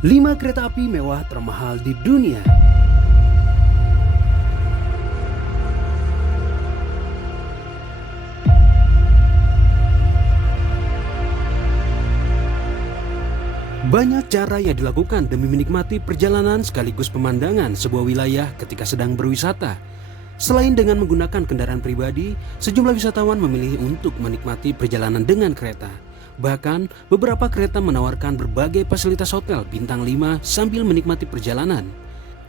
5 kereta api mewah termahal di dunia. Banyak cara yang dilakukan demi menikmati perjalanan sekaligus pemandangan sebuah wilayah ketika sedang berwisata. Selain dengan menggunakan kendaraan pribadi, sejumlah wisatawan memilih untuk menikmati perjalanan dengan kereta. Bahkan, beberapa kereta menawarkan berbagai fasilitas hotel bintang 5 sambil menikmati perjalanan.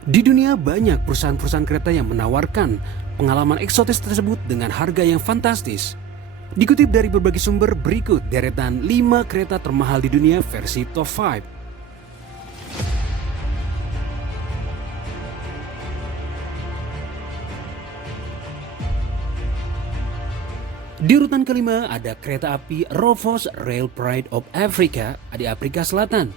Di dunia banyak perusahaan-perusahaan kereta yang menawarkan pengalaman eksotis tersebut dengan harga yang fantastis. Dikutip dari berbagai sumber, berikut deretan 5 kereta termahal di dunia versi top 5. Di urutan kelima ada kereta api Rufus Rail Pride of Africa di Afrika Selatan.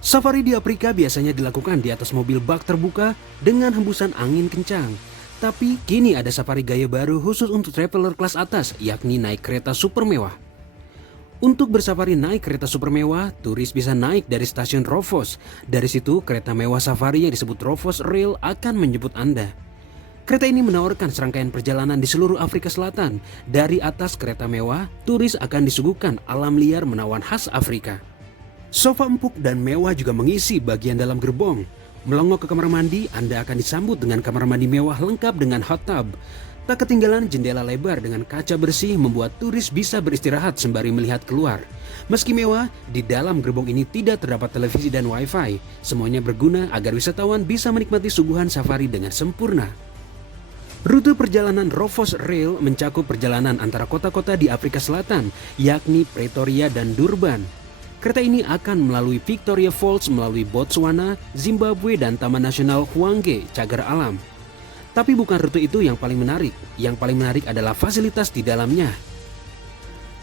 Safari di Afrika biasanya dilakukan di atas mobil bak terbuka dengan hembusan angin kencang. Tapi kini ada safari gaya baru khusus untuk traveler kelas atas, yakni naik kereta super mewah. Untuk bersafari naik kereta super mewah, turis bisa naik dari stasiun Rufus. Dari situ, kereta mewah safari yang disebut Rufus Rail akan menjemput Anda. Kereta ini menawarkan serangkaian perjalanan di seluruh Afrika Selatan. Dari atas kereta mewah, turis akan disuguhkan alam liar menawan khas Afrika. Sofa empuk dan mewah juga mengisi bagian dalam gerbong. Melongok ke kamar mandi, Anda akan disambut dengan kamar mandi mewah lengkap dengan hot tub. Tak ketinggalan jendela lebar dengan kaca bersih membuat turis bisa beristirahat sembari melihat keluar. Meski mewah, di dalam gerbong ini tidak terdapat televisi dan wifi. Semuanya berguna agar wisatawan bisa menikmati suguhan safari dengan sempurna. Rute perjalanan Rufus Rail mencakup perjalanan antara kota-kota di Afrika Selatan, yakni Pretoria dan Durban. Kereta ini akan melalui Victoria Falls, melalui Botswana, Zimbabwe, dan Taman Nasional Hwange, Cagar Alam. Tapi bukan rute itu yang paling menarik. Yang paling menarik adalah fasilitas di dalamnya.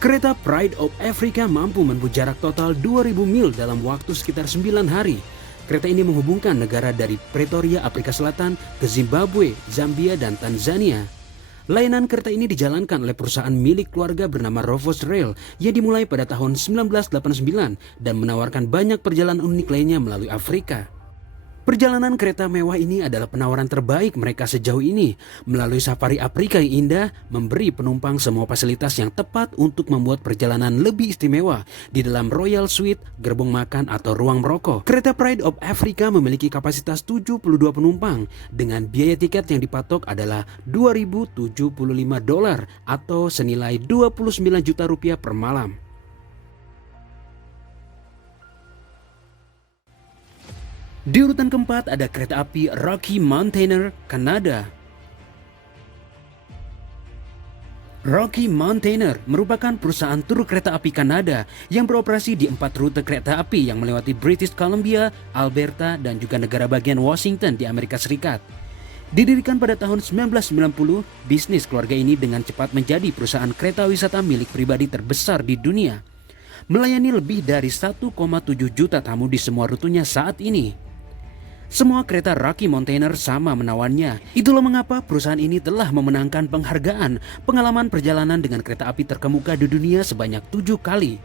Kereta Pride of Africa mampu menempuh jarak total 2000 mil dalam waktu sekitar 9 hari. Kereta ini menghubungkan negara dari Pretoria, Afrika Selatan ke Zimbabwe, Zambia, dan Tanzania. Layanan kereta ini dijalankan oleh perusahaan milik keluarga bernama Rufus Rail yang dimulai pada tahun 1989 dan menawarkan banyak perjalanan unik lainnya melalui Afrika. Perjalanan kereta mewah ini adalah penawaran terbaik mereka sejauh ini. Melalui safari Afrika yang indah, memberi penumpang semua fasilitas yang tepat untuk membuat perjalanan lebih istimewa di dalam Royal Suite, gerbong makan atau ruang merokok. Kereta Pride of Africa memiliki kapasitas 72 penumpang dengan biaya tiket yang dipatok adalah $2.075 atau senilai 29 juta rupiah per malam. Di urutan keempat ada kereta api Rocky Mountainer, Kanada. Rocky Mountainer merupakan perusahaan tur kereta api Kanada yang beroperasi di 4 rute kereta api yang melewati British Columbia, Alberta, dan juga negara bagian Washington di Amerika Serikat. Didirikan pada tahun 1990, bisnis keluarga ini dengan cepat menjadi perusahaan kereta wisata milik pribadi terbesar di dunia. Melayani lebih dari 1,7 juta tamu di semua rutenya saat ini. Semua kereta Rocky Mountainer sama menawannya. Itulah mengapa perusahaan ini telah memenangkan penghargaan pengalaman perjalanan dengan kereta api terkemuka di dunia sebanyak 7 kali.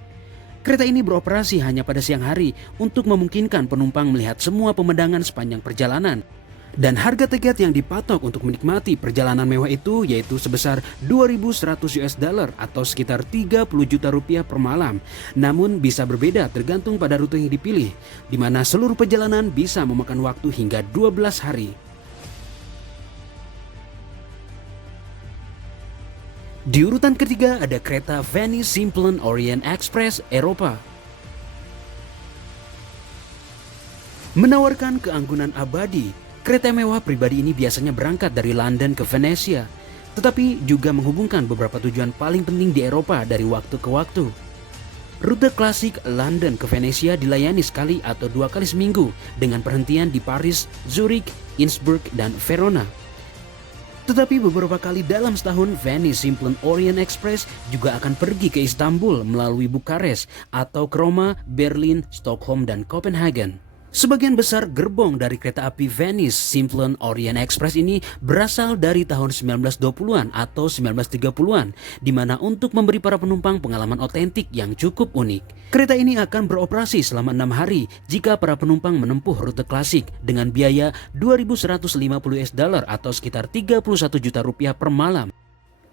Kereta ini beroperasi hanya pada siang hari untuk memungkinkan penumpang melihat semua pemandangan sepanjang perjalanan. Dan harga tiket yang dipatok untuk menikmati perjalanan mewah itu yaitu sebesar $2.100 atau sekitar 30 juta rupiah per malam. Namun bisa berbeda tergantung pada rute yang dipilih, di mana seluruh perjalanan bisa memakan waktu hingga 12 hari. Di urutan ketiga ada kereta Venice Simplon Orient Express Eropa. Menawarkan keanggunan abadi, kereta mewah pribadi ini biasanya berangkat dari London ke Venesia, tetapi juga menghubungkan beberapa tujuan paling penting di Eropa dari waktu ke waktu. Rute klasik London ke Venesia dilayani sekali atau 2 kali seminggu dengan perhentian di Paris, Zurich, Innsbruck, dan Verona. Tetapi beberapa kali dalam setahun, Venice Simplon Orient Express juga akan pergi ke Istanbul melalui Bukares atau ke Roma, Berlin, Stockholm, dan Copenhagen. Sebagian besar gerbong dari kereta api Venice Simplon Orient Express ini berasal dari tahun 1920-an atau 1930-an, di mana untuk memberi para penumpang pengalaman otentik yang cukup unik. Kereta ini akan beroperasi selama 6 hari jika para penumpang menempuh rute klasik dengan biaya 2.150 US dollar atau sekitar 31 juta rupiah per malam.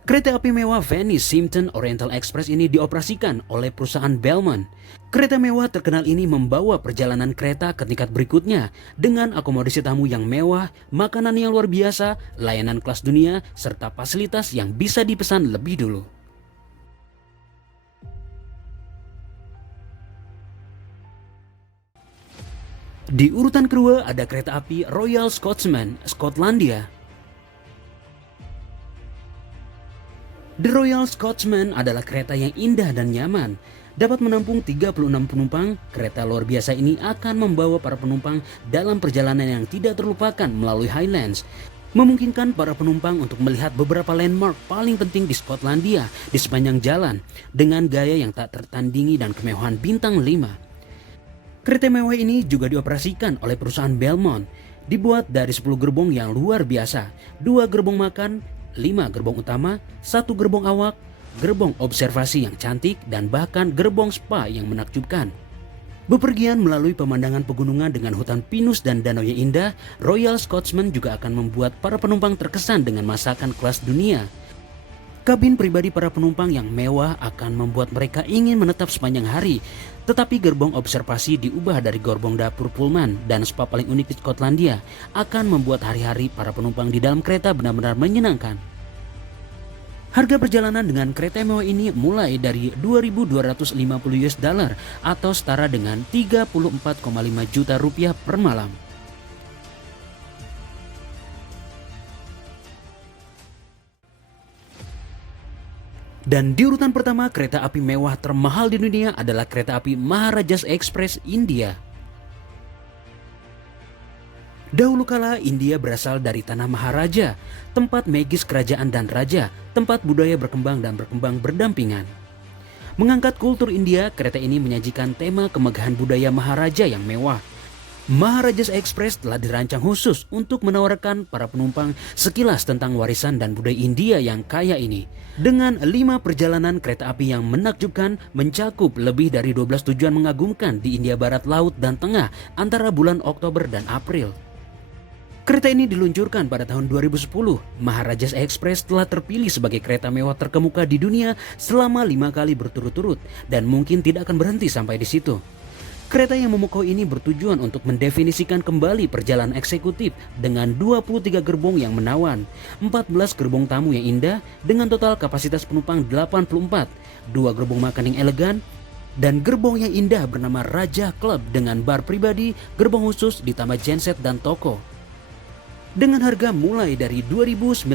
Kereta api mewah Venice Simpton Oriental Express ini dioperasikan oleh perusahaan Belmont. Kereta mewah terkenal ini membawa perjalanan kereta ke tingkat berikutnya dengan akomodasi tamu yang mewah, makanan yang luar biasa, layanan kelas dunia, serta fasilitas yang bisa dipesan lebih dulu. Di urutan kedua ada kereta api Royal Scotsman, Skotlandia. The Royal Scotsman adalah kereta yang indah dan nyaman. Dapat menampung 36 penumpang, kereta luar biasa ini akan membawa para penumpang dalam perjalanan yang tidak terlupakan melalui Highlands. Memungkinkan para penumpang untuk melihat beberapa landmark paling penting di Skotlandia di sepanjang jalan dengan gaya yang tak tertandingi dan kemewahan bintang 5. Kereta mewah ini juga dioperasikan oleh perusahaan Belmont. Dibuat dari 10 gerbong yang luar biasa, 2 gerbong makan, 5 gerbong utama, 1 gerbong awak, gerbong observasi yang cantik, dan bahkan gerbong spa yang menakjubkan. Bepergian melalui pemandangan pegunungan dengan hutan pinus dan danau yang indah, Royal Scotsman juga akan membuat para penumpang terkesan dengan masakan kelas dunia. Kabin pribadi para penumpang yang mewah akan membuat mereka ingin menetap sepanjang hari. Tetapi gerbong observasi diubah dari gerbong dapur Pullman dan spa paling unik di Skotlandia akan membuat hari-hari para penumpang di dalam kereta benar-benar menyenangkan. Harga perjalanan dengan kereta mewah ini mulai dari 2.250 US dollar atau setara dengan 34,5 juta rupiah per malam. Dan di urutan pertama, kereta api mewah termahal di dunia adalah kereta api Maharajas Express India. Dahulu kala India berasal dari tanah Maharaja, tempat magis kerajaan dan raja, tempat budaya berkembang dan berkembang berdampingan. Mengangkat kultur India, kereta ini menyajikan tema kemegahan budaya Maharaja yang mewah. Maharajas Express telah dirancang khusus untuk menawarkan para penumpang sekilas tentang warisan dan budaya India yang kaya ini. Dengan 5 perjalanan kereta api yang menakjubkan, mencakup lebih dari 12 tujuan mengagumkan di India Barat, Laut, dan Tengah antara bulan Oktober dan April. Kereta ini diluncurkan pada tahun 2010. Maharajas Express telah terpilih sebagai kereta mewah terkemuka di dunia selama 5 kali berturut-turut dan mungkin tidak akan berhenti sampai di situ. Kereta yang memukau ini bertujuan untuk mendefinisikan kembali perjalanan eksekutif dengan 23 gerbong yang menawan, 14 gerbong tamu yang indah dengan total kapasitas penumpang 84, 2 gerbong makan yang elegan, dan gerbong yang indah bernama Raja Club dengan bar pribadi, gerbong khusus ditambah genset dan toko. Dengan harga mulai dari 2.910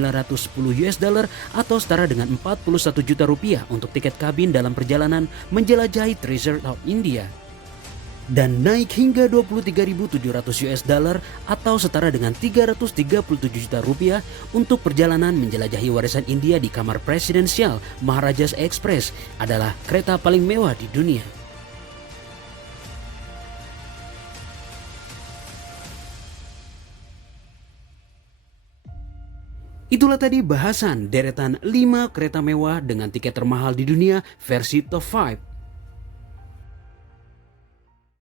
US dollar atau setara dengan 41 juta rupiah untuk tiket kabin dalam perjalanan menjelajahi Treasure of India. Dan naik hingga 23.700 US dollar atau setara dengan 337 juta rupiah untuk perjalanan menjelajahi warisan India di kamar presidensial Maharajas Express adalah kereta paling mewah di dunia. Itulah tadi bahasan deretan 5 kereta mewah dengan tiket termahal di dunia versi top 5.